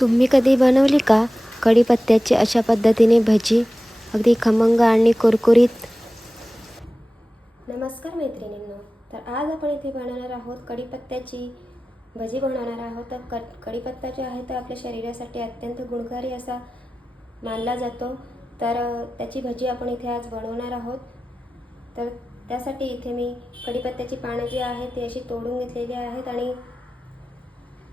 तुम्ही कधी बनवली का? कढीपत्त्याची अशा पद्धतीने भजी अगदी खमंग आणि कुरकुरीत. नमस्कार मैत्रिणींनो तर आज आपण इथे बनवणार आहोत कढीपत्त्याची भजी बनवणार आहोत. तर क कढीपत्ता जो आहे तो आपल्या शरीरासाठी अत्यंत गुणकारी असा मानला जातो. तर त्याची भजी आपण इथे आज बनवणार आहोत. तर त्यासाठी इथे मी कढीपत्त्याची पानं जी आहेत ती अशी तोडून घेतलेली आहेत आणि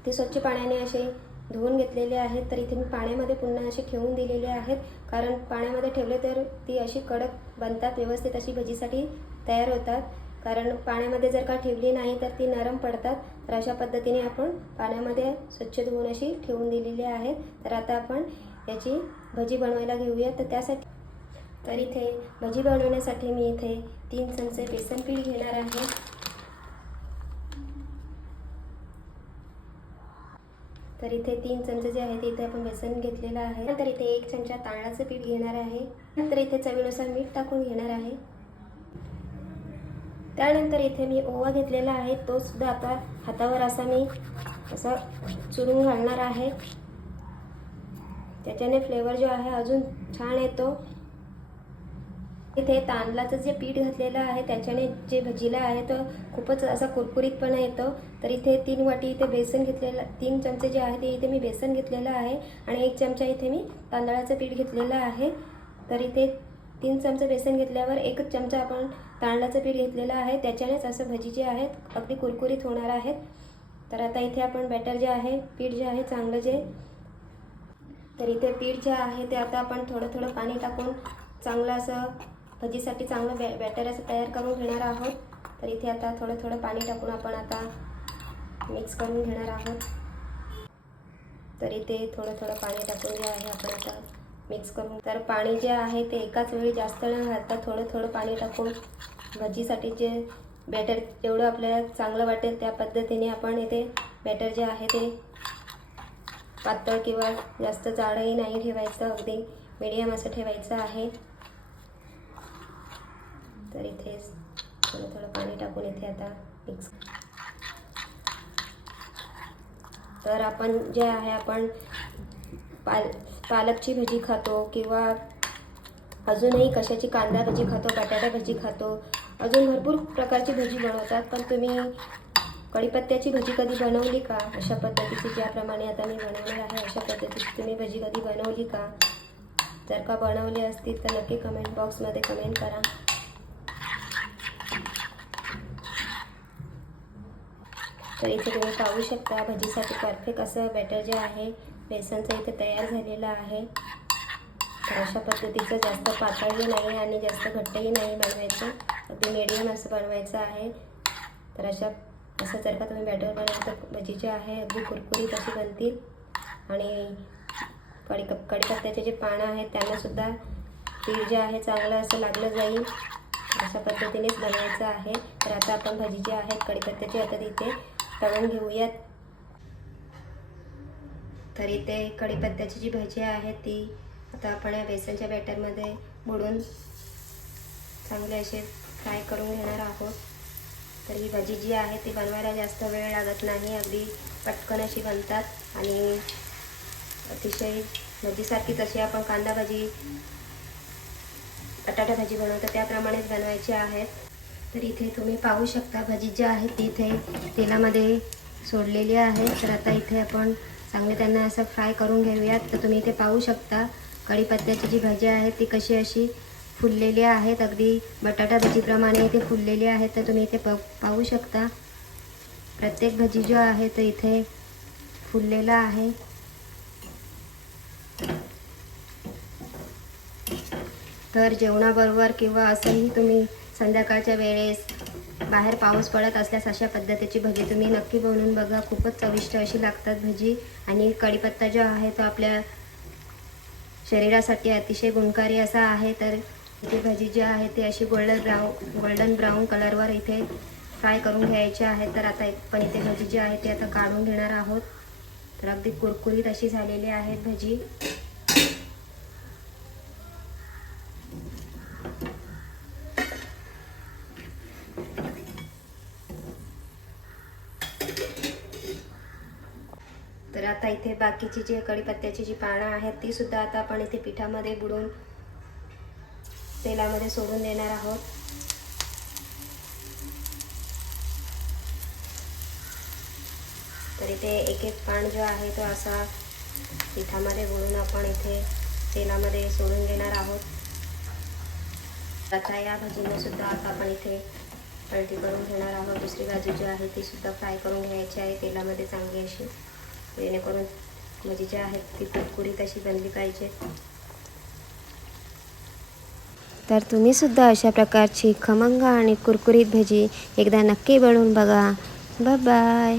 ती स्वच्छ पाण्याने असे धुवून घेतलेले आहेत तर इथे मी पाण्यामध्ये पुन्हा असे ठेवून दिलेले आहेत. कारण पाण्यामध्ये ठेवले तर ती अशी कडक बनतात व्यवस्थित अशी भजीसाठी तयार होतात. कारण पाण्यामध्ये जर का ठेवली नाही तर ती नरम पडतात. तर अशा पद्धतीने आपण पाण्यामध्ये स्वच्छ धुवून अशी ठेवून दिलेली आहेत. तर आता आपण याची भजी बनवायला घेऊया. तर त्यासाठी तर इथे भजी बनवण्यासाठी मी इथे तीन चमचे बेसन पीठ घेणार आहे. तर इथे तीन चमचे जे आहेत इथे आपण बेसन घेतलेलं आहे. नंतर इथे एक चमचा तांदळाचं पीठ घेणार आहे. नंतर इथे चवीनुसार मीठ टाकून घेणार आहे. त्यानंतर इथे मी ओवा घेतलेला आहे. तो सुद्धा आता हातावर असा मी असा चुरून घालणार आहे. त्याच्याने फ्लेवर जो आहे अजून छान येतो. इथे तांदळाचं जे पीठ घातलेलं आहे त्याच्याने जे भजीला आहे तर खूपच असा कुरकुरीतपणा येतो. तर इथे तीन वाटी इथे बेसन घेतलेलं तीन चमचे जे आहे ते इथे मी बेसन घेतलेलं आहे आणि एक चमचा इथे मी तांदळाचं पीठ घेतलेलं आहे. तर इथे तीन चमचे बेसन घेतल्यावर एकच चमचा आपण तांदळाचं पीठ घेतलेलं आहे. त्याच्यानेच असं भजी जे आहेत अगदी कुरकुरीत होणार आहेत. तर आता इथे आपण बॅटर जे आहे पीठ जे आहे चांगलं जे. तर इथे पीठ जे आहे ते आता आपण थोडं थोडं पाणी टाकून चांगलं असं भजीसाठी चांगलं बॅ बॅटर असं तयार करून घेणार आहोत. तर इथे आता थोडं थोडं पाणी टाकून आपण आता मिक्स करून घेणार आहोत. तर इथे थोडं थोडं पाणी टाकून जे आहे आपण आता मिक्स करून. तर पाणी जे आहे ते एकाच वेळी जास्त न घालता थोडं थोडं पाणी टाकून भजीसाठी जे बॅटर जेवढं आपल्याला चांगलं वाटेल त्या पद्धतीने आपण इथे बॅटर जे आहे ते पातळ किंवा जास्त जाडही नाही ठेवायचं. अगदी मीडियम असं ठेवायचं आहे तर इथे थोडं थोडं पाणी टाकून इथे आता मिक्स तर आपण जे आहे आपण पाल पालकची भजी खातो किंवा अजूनही कशाची कांदा भजी खातो बटाटा भजी खातो. अजून भरपूर प्रकारची भजी बनवतात पण तुम्ही कढीपत्त्याची भजी कधी बनवली का? अशा पद्धतीची ज्याप्रमाणे आता मी बनवणार आहे अशा पद्धतीची तुम्ही भजी कधी बनवली का? जर का बनवली असतील तर नक्की कमेंट बॉक्समध्ये कमेंट करा. तर इथे तुम्ही पाहू शकता भजीसाठी परफेक्ट असं बॅटर जे आहे बेसनचं इथे तयार झालेलं आहे. तर अशा पद्धतीचं जास्त पातळही नाही आणि जास्त घट्टही नाही बनवायचं. अगदी मीडियम असं बनवायचं आहे. तर अशा असं जर का तुम्ही बॅटर बनवलं तर भजी जे आहे अगदी कुरकुरीत अशी बनतील. आणि कडी कडीपत्त्याचे जे पानं आहेत त्यांनासुद्धा ती जे आहे चांगलं असं लागलं जाईल. अशा पद्धतीनेच बनवायचं आहे. तर आता आपण भजी जी आहेत कडीपत्त्याचे आता तिथे तळून घेऊयात. तर इथे कढीपत्त्याची जी भजी आहे ती आता आपण या बेसनच्या बॅटरमध्ये बुडून चांगले असे फ्राय करून घेणार आहोत. तर ही भजी जी आहे ती बनवायला जास्त वेळ लागत नाही अगदी पटकन अशी बनतात आणि अतिशय भजीसारखी जशी आपण कांदा भाजी बटाटा भाजी बनवतो त्याप्रमाणेच बनवायची आहेत. तर इथे तुम्ही पाहू शकता भजी ज्या आहेत ती इथे तेलामध्ये सोडलेली आहे तर आता इथे आपण चांगले त्यांना असं फ्राय करून घेऊयात. तर तुम्ही इथे पाहू शकता कढीपत्त्याची जी भजी आहे ती कशी अशी फुललेली आहेत. अगदी बटाटा भजीप्रमाणे इथे फुललेली आहेत. तर तुम्ही इथे प पाहू शकता प्रत्येक भजी जो आहे तो इथे फुललेला आहे. तर जेवणाबरोबर किंवा असंही तुम्ही संध्याकाळच्या वेळेस बाहेर पाऊस पडत असल्यास अशा पद्धतीची भजी तुम्ही नक्की बनवून बघा. खूपच चविष्ट अशी लागतात भजी. आणि कढीपत्ता जो आहे तो आपल्या शरीरासाठी अतिशय गुणकारी असा आहे. तर इथे भजी जी आहे ती अशी गोल्डन ब्राऊन गोल्डन ब्राऊन कलरवर इथे फ्राय करून घ्यायची आहे. तर आता एक पण इथे भजी जी आहे ती आता काढून घेणार आहोत. तर अगदी कुरकुरीत अशी झालेली आहेत भजी. आता इथे बाकीची जी कढीपत्त्याची जी पानं आहेत ती सुद्धा आता आपण इथे पिठामध्ये बुडून तेलामध्ये सोडून देणार आहोत. तर इथे एक एक पान जो आहे तो असा पिठामध्ये बुडून आपण इथे तेलामध्ये सोडून घेणार आहोत. आता या भाजीने सुद्धा आता आपण इथे पलटी करून घेणार आहोत. दुसरी भाजी जी आहे ती सुद्धा फ्राय करून घ्यायची आहे. तेलामध्ये चांगली अशी जेणेकरून म्हणजे जे आहेत ती कुरकुरीत कशी बनली पाहिजे. तर तुम्ही सुद्धा अशा प्रकारची खमंग आणि कुरकुरीत भजी एकदा नक्की बनवून बघा. बाय